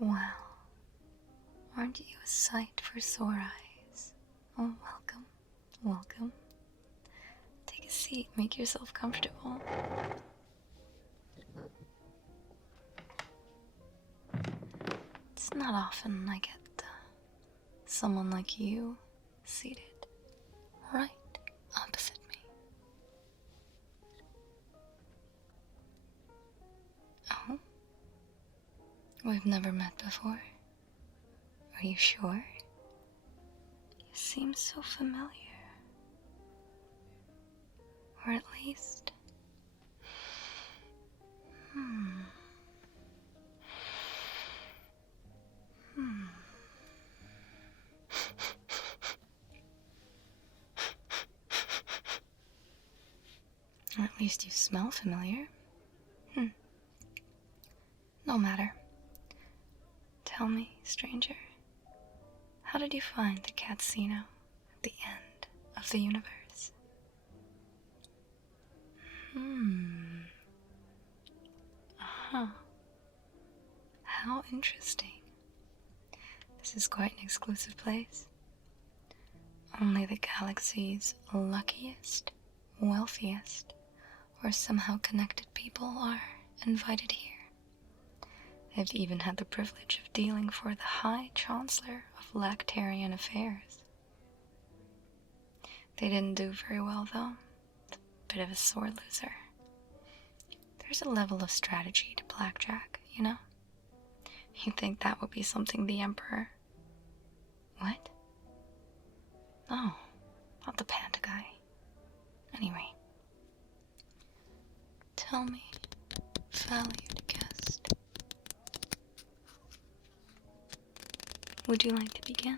Well, aren't you a sight for sore eyes? Oh, welcome, welcome. Take a seat, make yourself comfortable. It's not often I get someone like you seated right opposite me. Oh? We've never met before. Are you sure? You seem so familiar. Or at least... Or at least you smell familiar. No matter. Tell me, stranger, how did you find the casino at the end of the universe? How interesting. This is quite an exclusive place. Only the galaxy's luckiest, wealthiest, or somehow connected people are invited here. I've even had the privilege of dealing for the High Chancellor of Lactarian Affairs. They didn't do very well, though. Bit of a sore loser. There's a level of strategy to blackjack, you know? You'd think that would be something the Emperor... What? Oh, not the panda guy. Anyway. Tell me, valued guest, would you like to begin?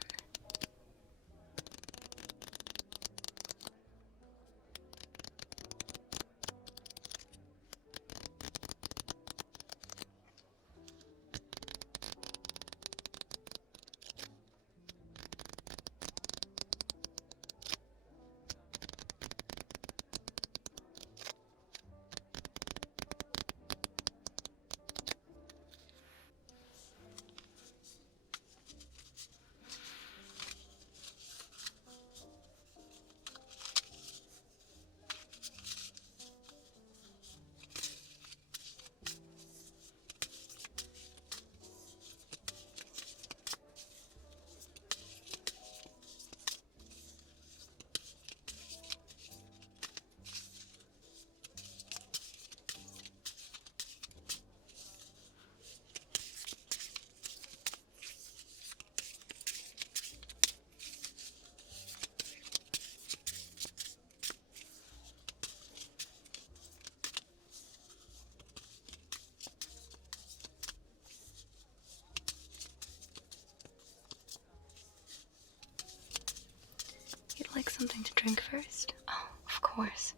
You'd like something to drink first? Oh, of course.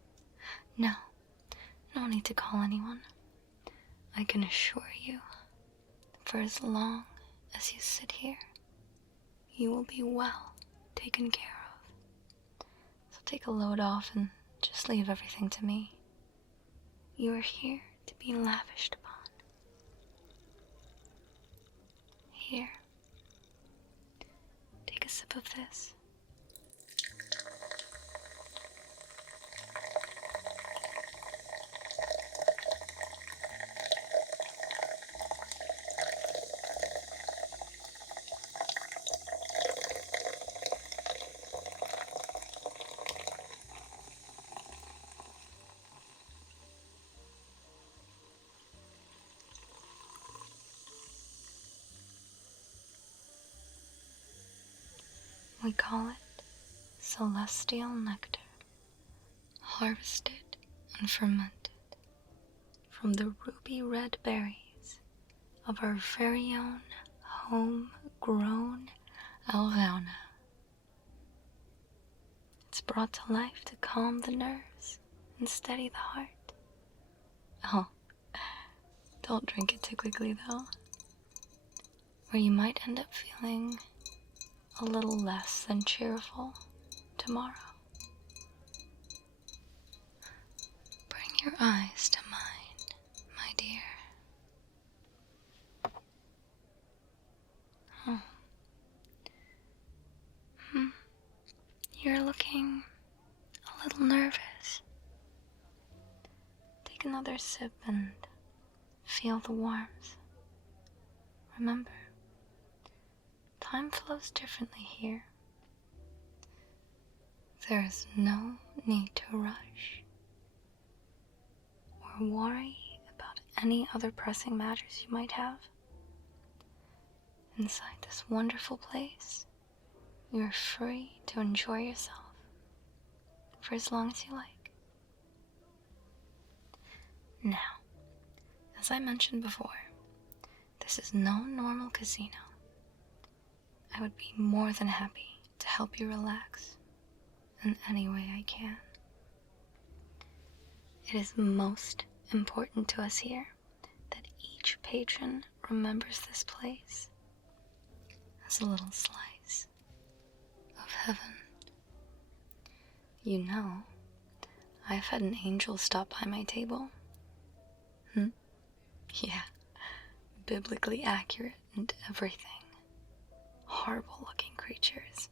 No need to call anyone. I can assure you, for as long as you sit here, you will be well taken care of. So take a load off and just leave everything to me. You are here to be lavished upon. Here, take a sip of this. We call it celestial nectar, harvested and fermented from the ruby red berries of our very own home-grown algaona. It's brought to life to calm the nerves and steady the heart. Oh, don't drink it too quickly though, or you might end up feeling a little less than cheerful tomorrow. Bring your eyes to mine, my dear. you're looking a little nervous. Take another sip and feel the warmth. Remember, time flows differently here. There is no need to rush or worry about any other pressing matters you might have. Inside this wonderful place, you are free to enjoy yourself for as long as you like. Now, as I mentioned before, this is no normal casino. I would be more than happy to help you relax in any way I can. It is most important to us here that each patron remembers this place as a little slice of heaven. You know, I've had an angel stop by my table. Yeah, biblically accurate and everything. Horrible looking creatures.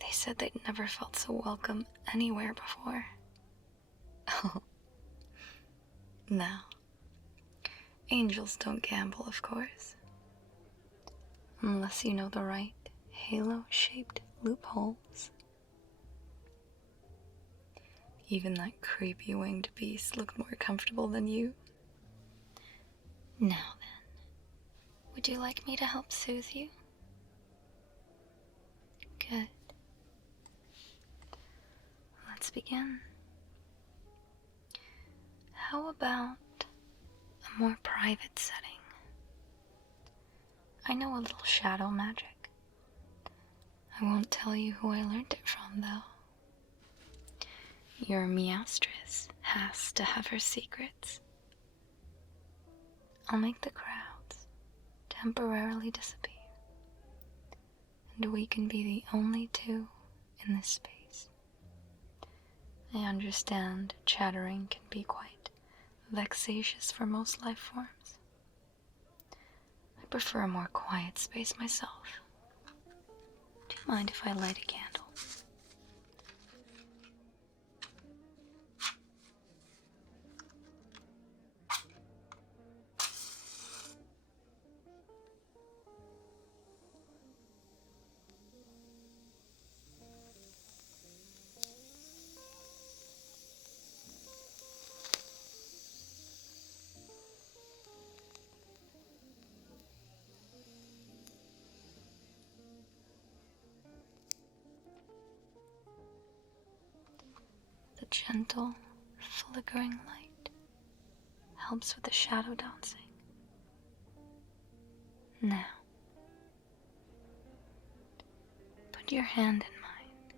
They said they'd never felt so welcome anywhere before. Oh. Now, angels don't gamble, of course. Unless you know the right halo-shaped loopholes. Even that creepy winged beast looked more comfortable than you. Now then, would you like me to help soothe you? Good. Let's begin. How about a more private setting? I know a little shadow magic. I won't tell you who I learned it from, though. Your mistress has to have her secrets. I'll make the crowds temporarily disappear, and we can be the only two in this space. I understand chattering can be quite vexatious for most life forms. I prefer a more quiet space myself. Do you mind if I light a candle? The gentle, flickering light helps with the shadow dancing. Now, put your hand in mine.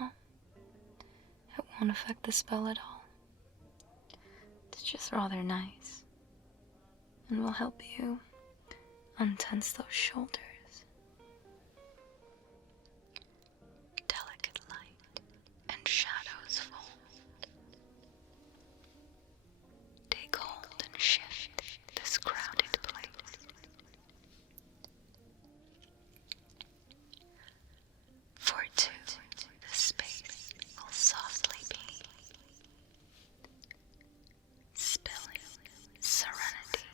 No, it won't affect the spell at all. It's just rather nice, and will help you untense those shoulders. Delicate light and shadows fold. Take hold and shift this crowded place. For two, the space will softly be spilling serenity,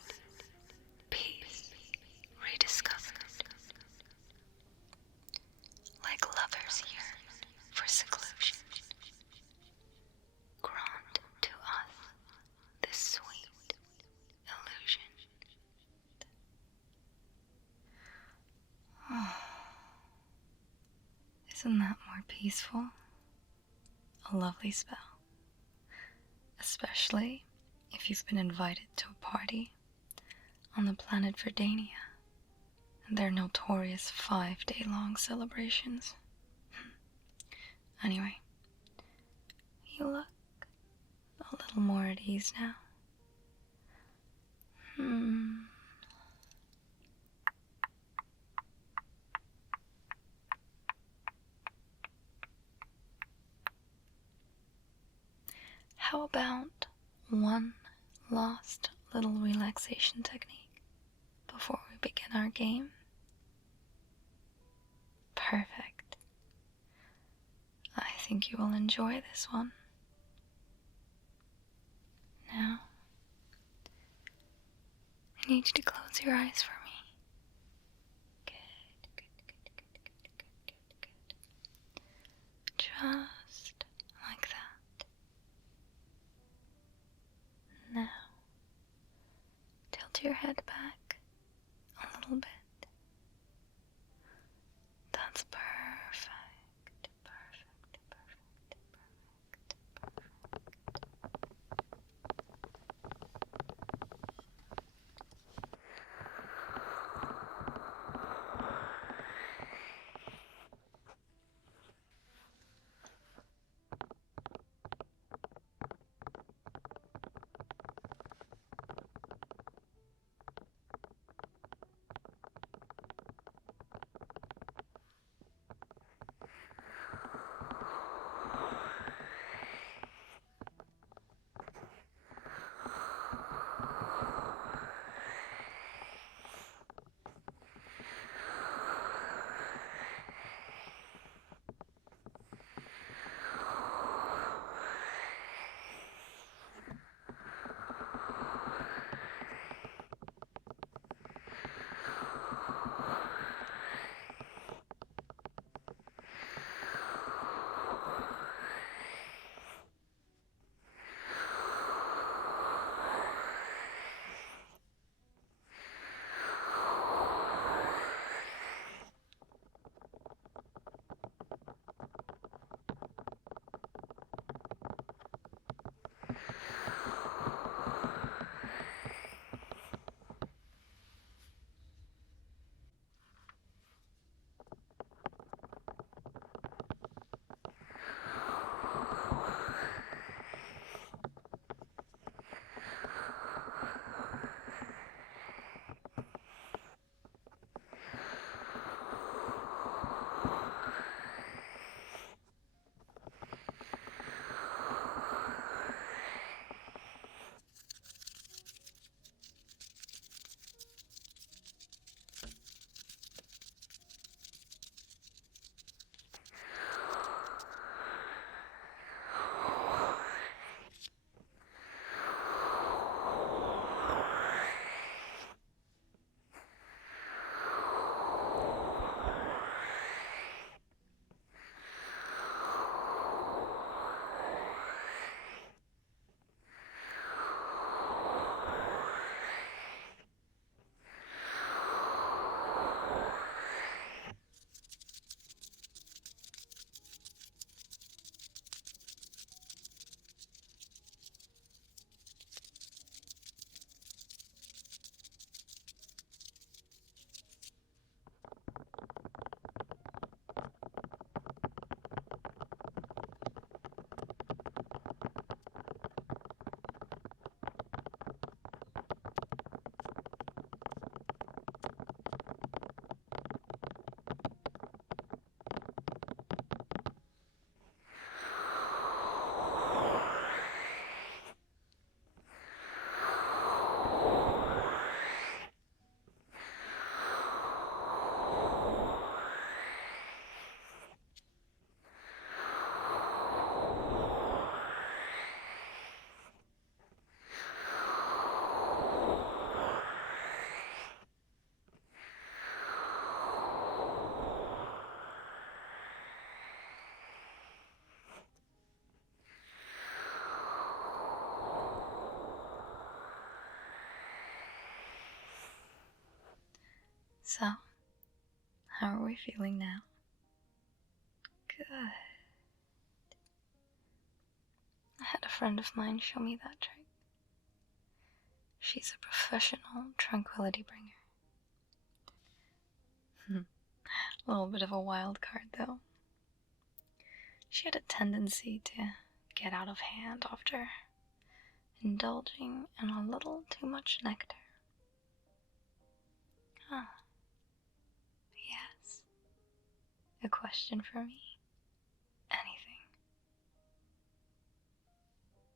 peace rediscovered. Like lovers yearn for seclusion, grant to us this sweet illusion. Oh, isn't that more peaceful? A lovely spell. Especially if you've been invited to a party on the planet Verdania and their notorious 5-day-long celebrations. Anyway, you look a little more at ease now. How about one last little relaxation technique before we begin our game? Perfect. I think you will enjoy this one. Now, I need you to close your eyes for me. Good, good, good, good, good, good, good, good. Just like that. Now, tilt your head back a little bit. That's perfect, perfect, perfect, perfect, So, how are we feeling now? Good. I had a friend of mine show me that trick. She's a professional tranquility bringer. A little bit of a wild card, though. She had a tendency to get out of hand after indulging in a little too much nectar. Ah, yes. A question for me? Anything.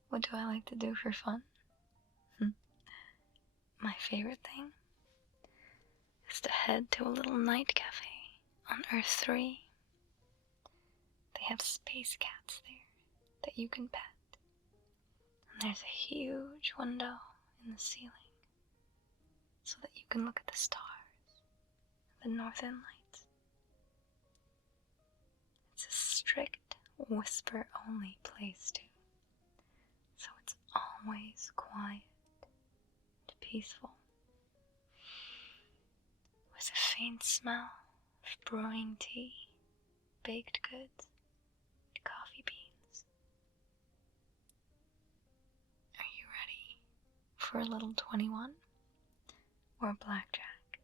What do I like to do for fun? My favorite thing is to head to a little night cafe on Earth 3. They They have space cats there that you can pet. And there's a huge window in the ceiling so that you can look at the stars and the northern lights. It's a strict whisper-only place, too, so it's always quiet and peaceful, with a faint smell of brewing tea, baked goods, and coffee beans. Are you ready for a little 21 or blackjack?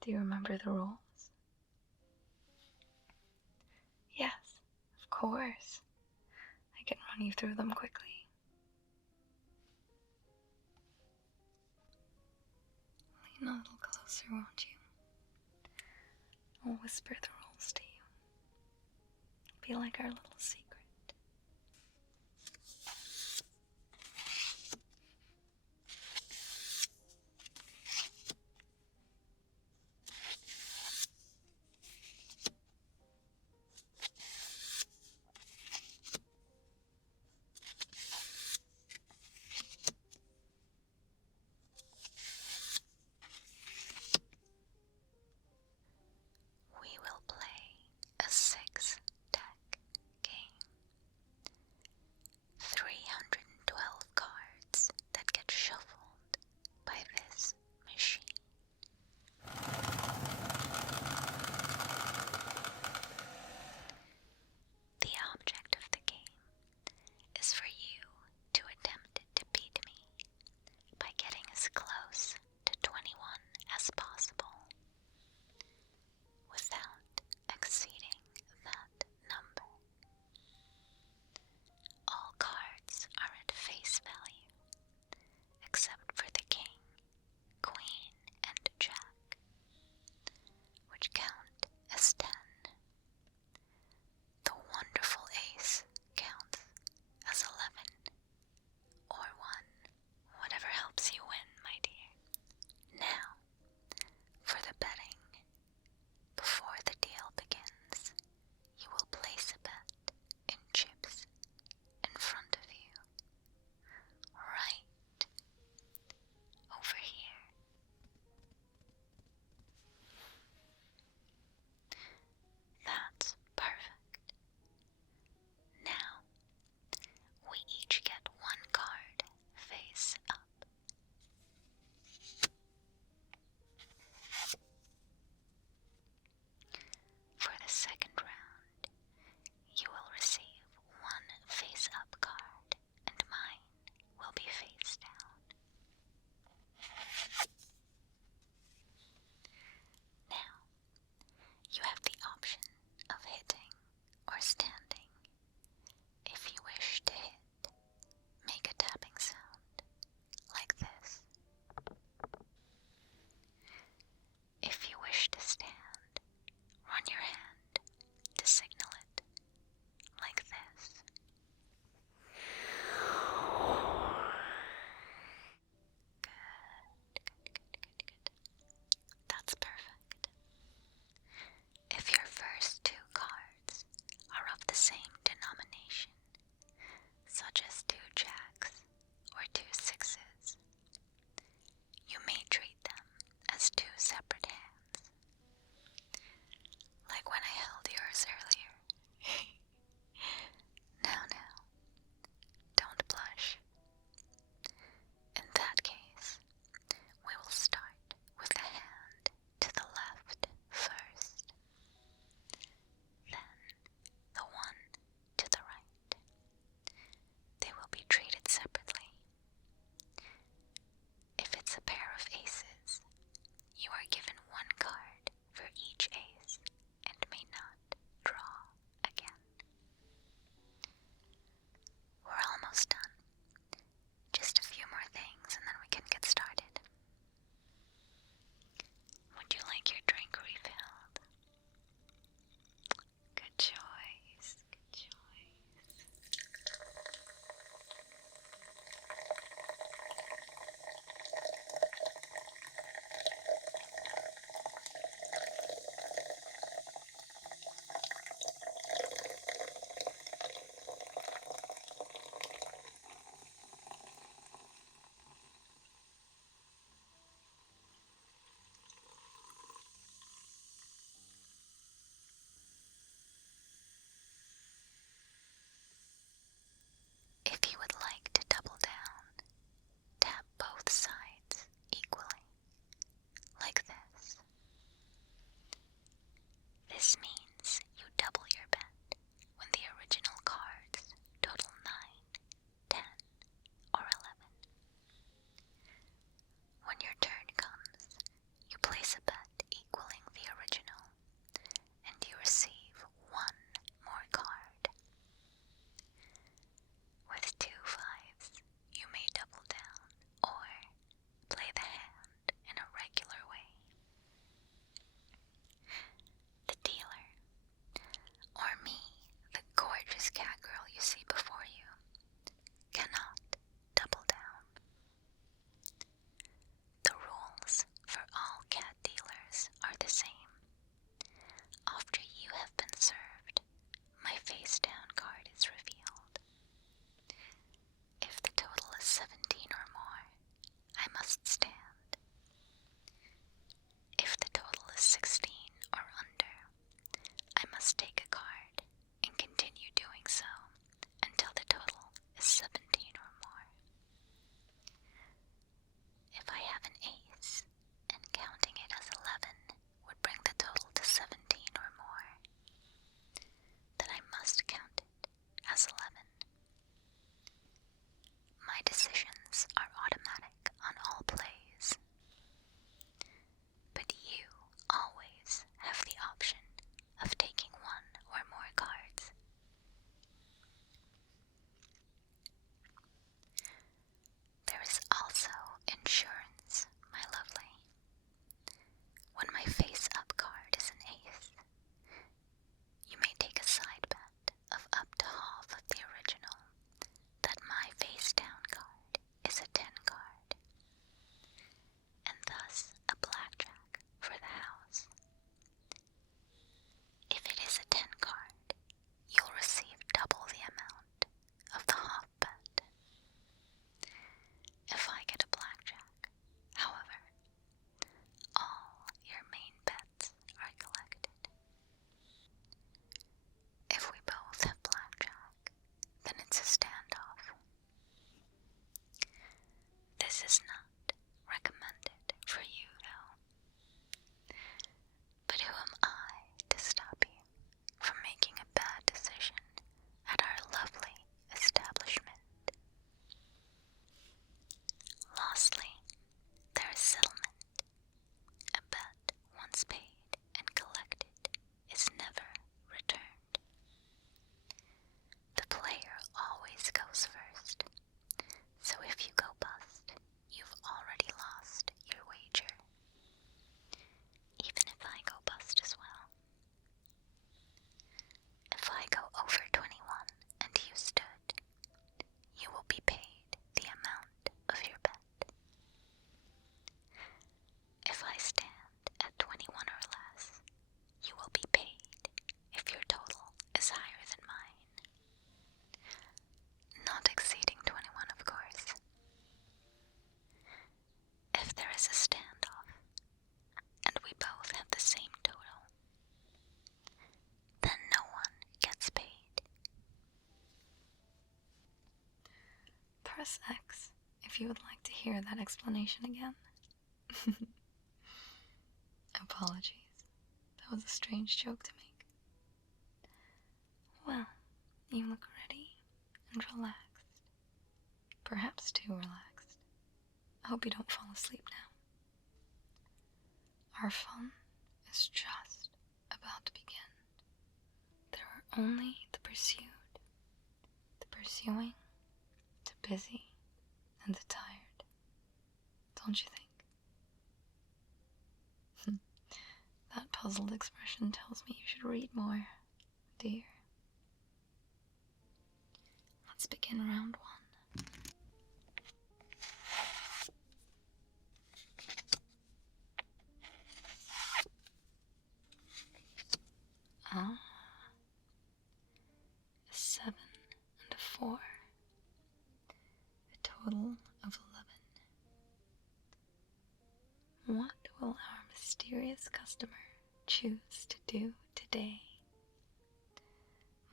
Do you remember the rules? Yes, of course. I can run you through them quickly. Lean a little closer, won't you? I'll whisper the rules to you. It'll be like our little secret. We will play a 6-deck game. 312 cards that get shuffled by this machine. The object of the game is for you to attempt to beat me by getting as close to 21 as possible without exceeding that number. All cards are at face value, except for the king, queen, and jack, which count as 10. The wonderful ace counts as 11, or 1, whatever helps you win, my dear. This is not recommended for you, though. But who am I to stop you from making a bad decision at our lovely establishment? Lastly, there is settlement. A bet once paid and collected is never returned. The player always goes first, so if you go bust, you've already lost your wager. Even if I go bust as well. If I go over 21 and you stood, you will be paid the amount of your bet. If I stand at 21 or less, you will be paid if your total is higher than mine. Not exceeding 21, of course. If there is a standoff, and we both have the same total, then no one gets paid. Press X if you would like to hear that explanation again. Apologies. That was a strange joke to make. Well, you look ready and relaxed. Perhaps too relaxed. I hope you don't fall asleep now. Our fun is just about to begin. There are only the pursued, the pursuing, the busy, and the tired. Don't you think? That puzzled expression tells me you should read more, dear. Let's begin round 1. Ah, a 7 and a 4. A total of 11. What will our mysterious customer choose to do today?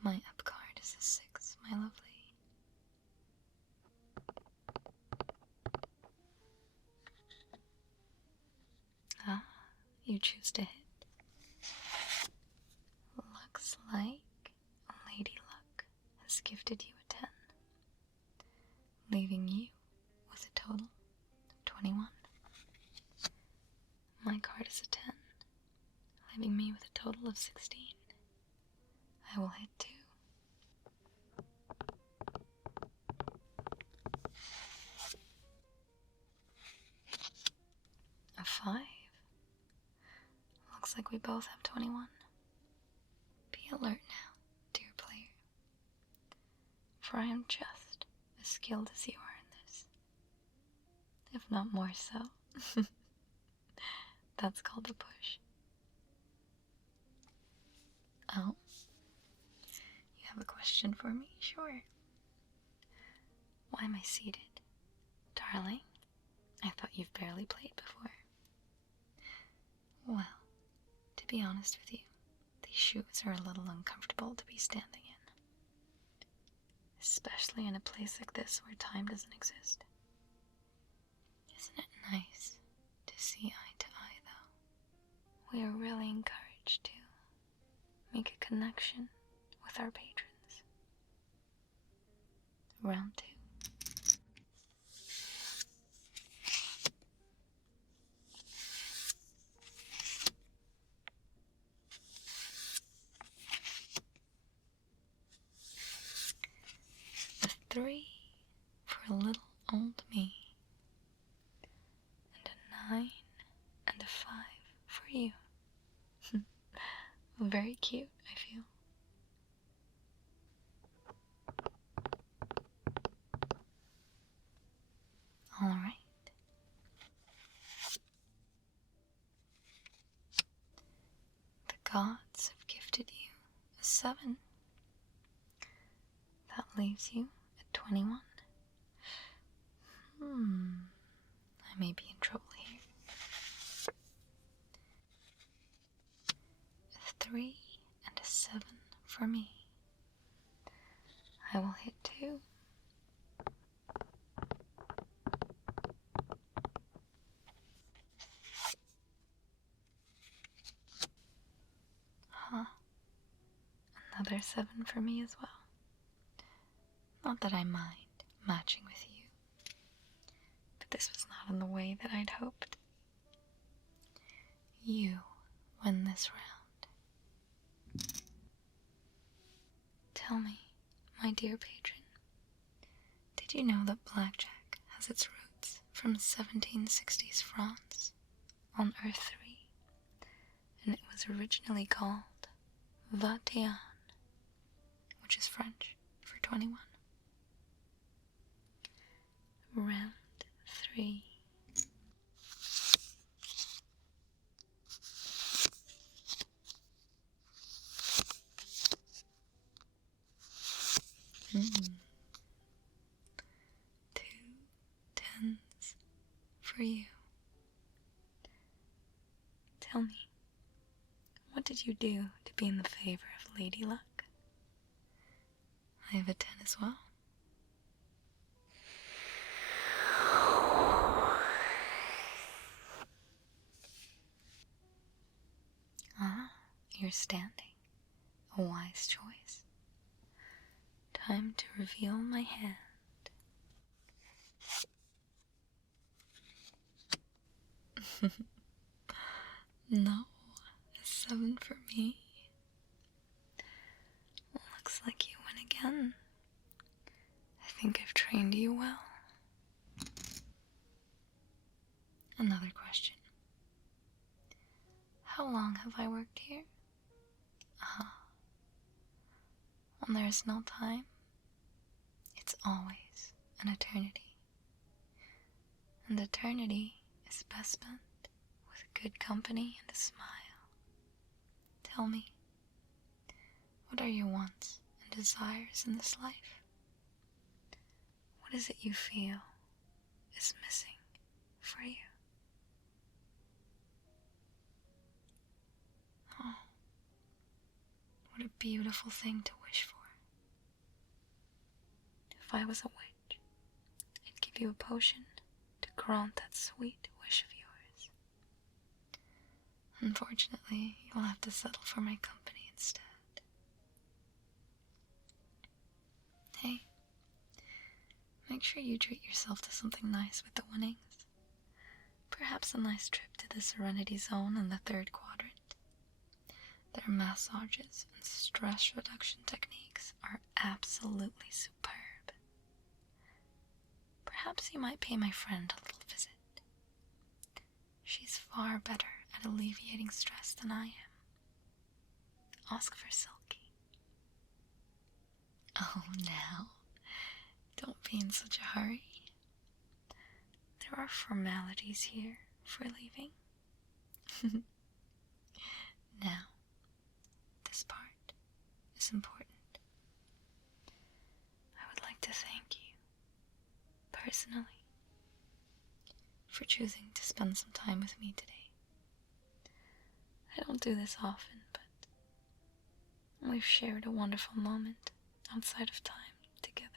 My up card is a 6, my lovely. Ah, you choose to hit. Looks like Lady Luck has gifted you a 10, leaving you with a total of 21. My card is a 10, leaving me with a total of 16. I will hit 2. A 5. Looks like we both have 21. Be alert now, dear player, for I am just as skilled as you are in this, if not more so. That's called a push. Oh, you have a question for me? Sure. Why am I seated? Darling, I thought you've barely played before. Well, to be honest with you, these shoes are a little uncomfortable to be standing in. Especially in a place like this where time doesn't exist. Isn't it nice to see eye to eye, though? We are really encouraged to make a connection with our patrons. Round 2. A 3 for little old me, and a 9 and a 5 for you. Very cute, I feel. Alright. The gods have gifted you a 7. That leaves you at 21. I may be in trouble here. A 3 and a 7 for me. I will hit 2. another 7 for me as well. Not that I mind matching with you, but this was not in the way that I'd hoped. You win this round. Tell me, my dear patron, did you know that blackjack has its roots from 1760s France on Earth 3, and it was originally called 21, which is French for 21. Round 3. Two tens for you. Tell me, what did you do to be in the favor of Lady Luck? I have a 10 as well. Ah, you're standing. A wise choice. Time to reveal my hand. No, a 7 for me. Looks like you win again. I think I've trained you well. Another question. How long have I worked here? When there's no time, it's always an eternity. And eternity is best spent with good company and a smile. Tell me, what are your wants and desires in this life? What is it you feel is missing for you? Oh, what a beautiful thing to wish for. If I was a witch, I'd give you a potion to grant that sweet wish of yours. Unfortunately, you'll have to settle for my company instead. Hey, make sure you treat yourself to something nice with the winnings. Perhaps a nice trip to the Serenity Zone in the 3rd quadrant. Their massages and stress reduction techniques are absolutely superb. Perhaps you might pay my friend a little visit. She's far better at alleviating stress than I am. Ask for Sulky. Oh, now, don't be in such a hurry. There are formalities here for leaving. Now, this part is important. I would like to thank you, personally, for choosing to spend some time with me today. I don't do this often, but we've shared a wonderful moment outside of time together.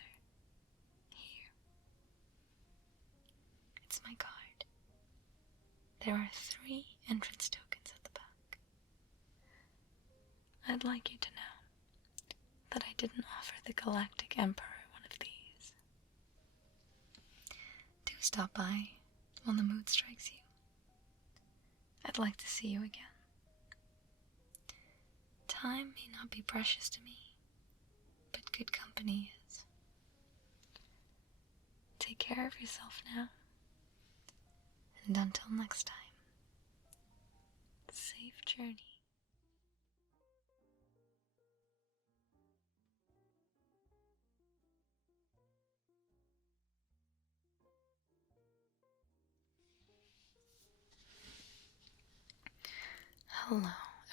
Here. It's my card. There are 3 entrance tokens at the back. I'd like you to know that I didn't offer the Galactic Emperor one of these. Do stop by when the mood strikes you. I'd like to see you again. Time may not be precious to me, but good company is. Take care of yourself now, and until next time, safe journey. Hello,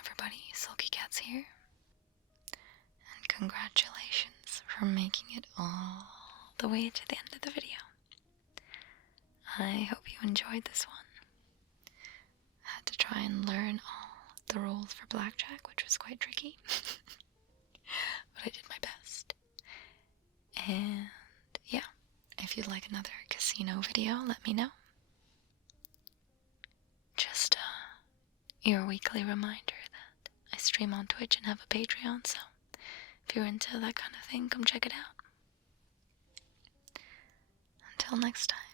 everybody. Sulky Cat's here. And congratulations for making it all the way to the end of the video. I hope you enjoyed this one. I had to try and learn all the rules for blackjack, which was quite tricky. But I did my best. And yeah, if you'd like another casino video, let me know. Just your weekly reminder that I stream on Twitch and have a Patreon, so If you're into that kind of thing, come check it out. Until next time.